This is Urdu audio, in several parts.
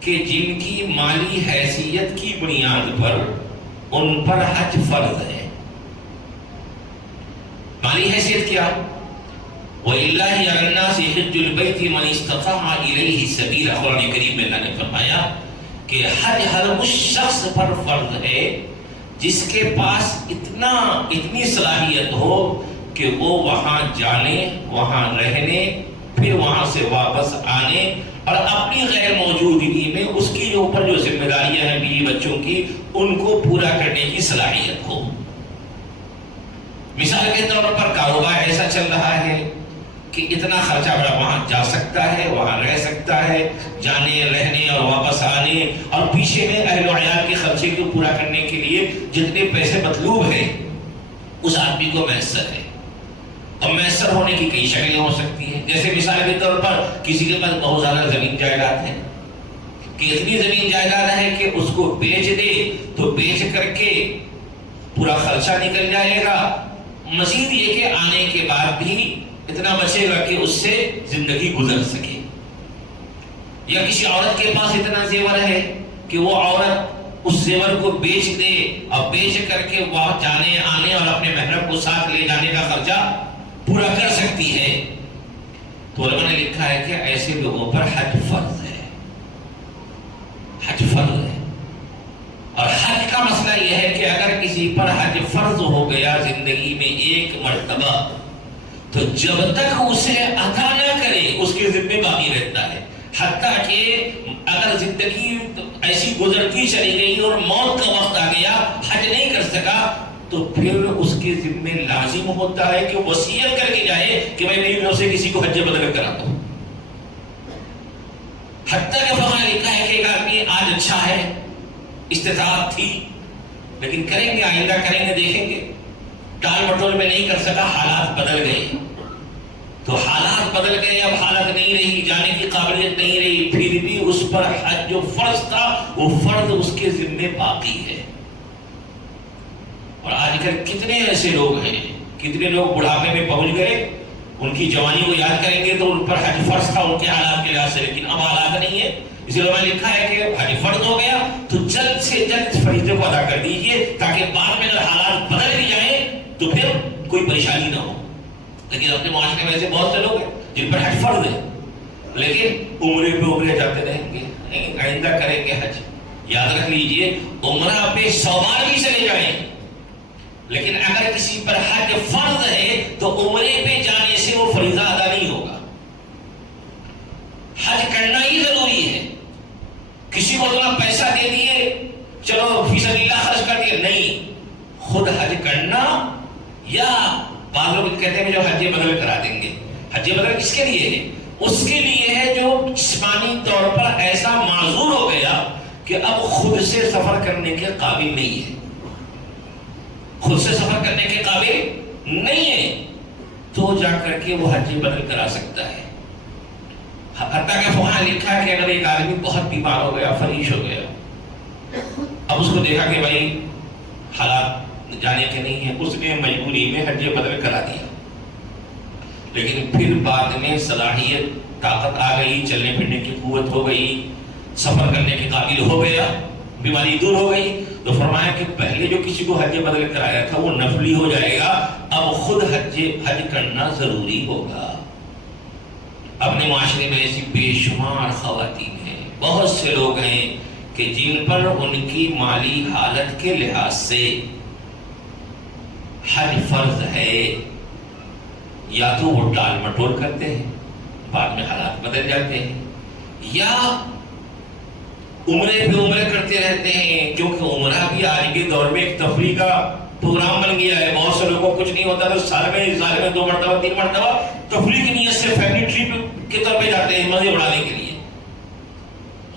کہ جن کی مالی حیثیت کی بنیاد پر ان پر حج فرض ہے. مالی حیثیت کیا؟ وَلِلَّهِ عَلَى النَّاسِ حِجُّ الْبَيْتِ مَنِ اسْتَطَاعَ إِلَيْهِ سَبِيلًا. قرآن کریم میں اللہ نے فرمایا کہ حج ہر اس شخص پر فرض ہے جس کے پاس اتنی صلاحیت ہو کہ وہ وہاں جانے، وہاں رہنے، پھر وہاں سے واپس آنے اور اپنی غیر موجودگی میں اس کی اوپر جو ذمہ داریاں ہیں بیوی بچوں کی ان کو پورا کرنے کی صلاحیت ہو. مثال کے طور پر کاروبار ایسا چل رہا ہے کہ اتنا خرچہ بڑا وہاں جا سکتا ہے، وہاں رہ سکتا ہے، جانے رہنے اور واپس آنے، اور پیچھے میں اہل و عیال کے خرچے کو پورا کرنے کے لیے جتنے پیسے مطلوب ہیں اس آدمی کو میسر ہے. اور میسر ہونے کی کئی شکلیں ہو سکتی ہیں. جیسے مثال کے طور پر کسی کے پاس بہت زیادہ زمین جائیداد ہے کہ اتنی زمین جائیداد ہے کہ اس کو بیچ دے تو بیچ کر کے پورا خرچہ نکل جائے گا، مزید یہ کہ آنے کے بعد بھی اتنا بچے گا کہ اس سے زندگی گزر سکے. یا کسی عورت کے پاس اتنا زیور ہے کہ وہ عورت اس زیور کو بیچ دے اور بیچ کر کے وہاں جانے آنے اور اپنے محرم کو ساتھ لے جانے کا خرچہ پورا کر سکتی ہے. تو علماء نے لکھا ہے کہ ایسے لوگوں پر حج فرض ہے. حج فرض ہے. اور حج کا مسئلہ یہ ہے کہ اگر کسی پر حج فرض ہو گیا زندگی میں ایک مرتبہ تو جب تک اسے ادا نہ کرے اس کے ذمہ باقی رہتا ہے. حتیٰ کہ اگر زندگی ایسی گزرتی چلی گئی اور موت کا وقت آ گیا حج نہیں کر سکا تو پھر اس کے ذمہ لازم ہوتا ہے کہ وصیت کر کے جائے کہ میں میری طرف سے کسی کو حج بدل کرا دوں. حتیٰ کہ وہاں لکھا ہے کہ ایک آدمی آج اچھا ہے، استطاعت تھی، لیکن کریں گے آئندہ کریں گے دیکھیں گے، ٹال مٹول میں نہیں کر سکا، حالات بدل گئے. تو حالات بدل گئے، اب حالت نہیں رہی، جانے کی قابلیت نہیں رہی، پھر بھی اس پر حج جو فرض تھا وہ فرض اس کے ذمہ باقی ہے. اور آج کل کتنے ایسے لوگ ہیں، کتنے لوگ بڑھاپے میں پہنچ گئے، ان کی جوانی کو یاد کریں گے تو ان پر حج فرض تھا ان کے حالات کے لحاظ سے، لیکن اب حالات نہیں ہے. اس لیے میں لکھا ہے کہ حج فرض ہو گیا تو جلد سے جلد اس فریضے کو ادا کر دیجئے تاکہ بعد میں اگر حالات بدل بھی جائیں تو پھر کوئی پریشانی نہ ہو. لیکن اپنے معاشرے میں ایسے بہت سے لوگ ہیں جن پر حج فرض ہے لیکن عمرے پہ عمرے جاتے رہیں گے، آئندہ کریں گے حج. یاد رکھ لیجئے عمرہ پہ 100 بار بھی چلے جائیں لیکن اگر کسی پر حج فرض ہے تو عمرے پہ جانے سے وہ فریضہ ادا نہیں ہوگا. حج کرنا ہی ضروری ہے. کسی کو اتنا پیسہ دے دیے چلو فی سبیل اللہ خرچ کر دیے، نہیں، خود حج کرنا. یا بعض لوگ کہتے ہیں جو حج بدل کرا دیں گے. حج بدل کس کے لیے ہے؟ اس کے لیے ہے جو جسمانی طور پر ایسا معذور ہو گیا کہ اب خود سے سفر کرنے کے قابل نہیں ہے، خود سے سفر کرنے کے قابل نہیں ہے، تو جا کر کے وہ حج بدل کرا سکتا ہے. حتیٰ کہ وہاں لکھا ہے کہ اگر ایک آدمی بہت بیمار ہو گیا، فریش ہو گیا، اب اس کو دیکھا کہ بھائی حالات جانے کے نہیں ہیں، اس نے مجبوری میں حج بدل کرا دیا، لیکن پھر بعد میں صلاحیت طاقت آ گئی، چلنے پھرنے کی قوت ہو گئی، سفر کرنے کے قابل ہو گیا، بیماری دور ہو گئی، تو فرمایا کہ پہلے جو کسی کو حج بدل کرایا تھا وہ نفلی ہو جائے گا، اب خود حج کرنا ضروری ہوگا. اپنے معاشرے میں ایسی بے شمار خواتین ہیں، بہت سے لوگ ہیں کہ جن پر ان کی مالی حالت کے لحاظ سے حج فرض ہے، یا تو وہ ٹال مٹول کرتے ہیں، بعد میں حالات بدل جاتے ہیں، یا عمرے پہ عمرے کرتے رہتے ہیں، کیونکہ عمرہ بھی آج کے دور میں ایک تفریح کا پروگرام بن گیا ہے. بہت سے لوگوں کو کچھ نہیں ہوتا تو سال میں 2 مرتبہ 3 مرتبہ تفریح کی نیت سے فیملی ٹرپ کے طور پہ جاتے ہیں مزے اڑانے کے لیے.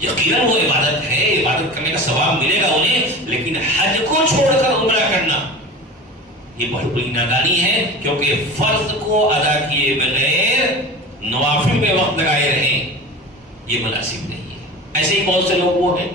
یقیناً وہ عبادت ہے، عبادت کرنے کا ثواب ملے گا انہیں، لیکن حج کو چھوڑ کر عمرہ کرنا یہ بہت بڑی نادانی ہے، کیونکہ فرض کو ادا کیے بغیر نوافل میں وقت لگائے رہیں یہ مناسب نہیں ہے. ایسے ہی بہت سے لوگ وہ ہیں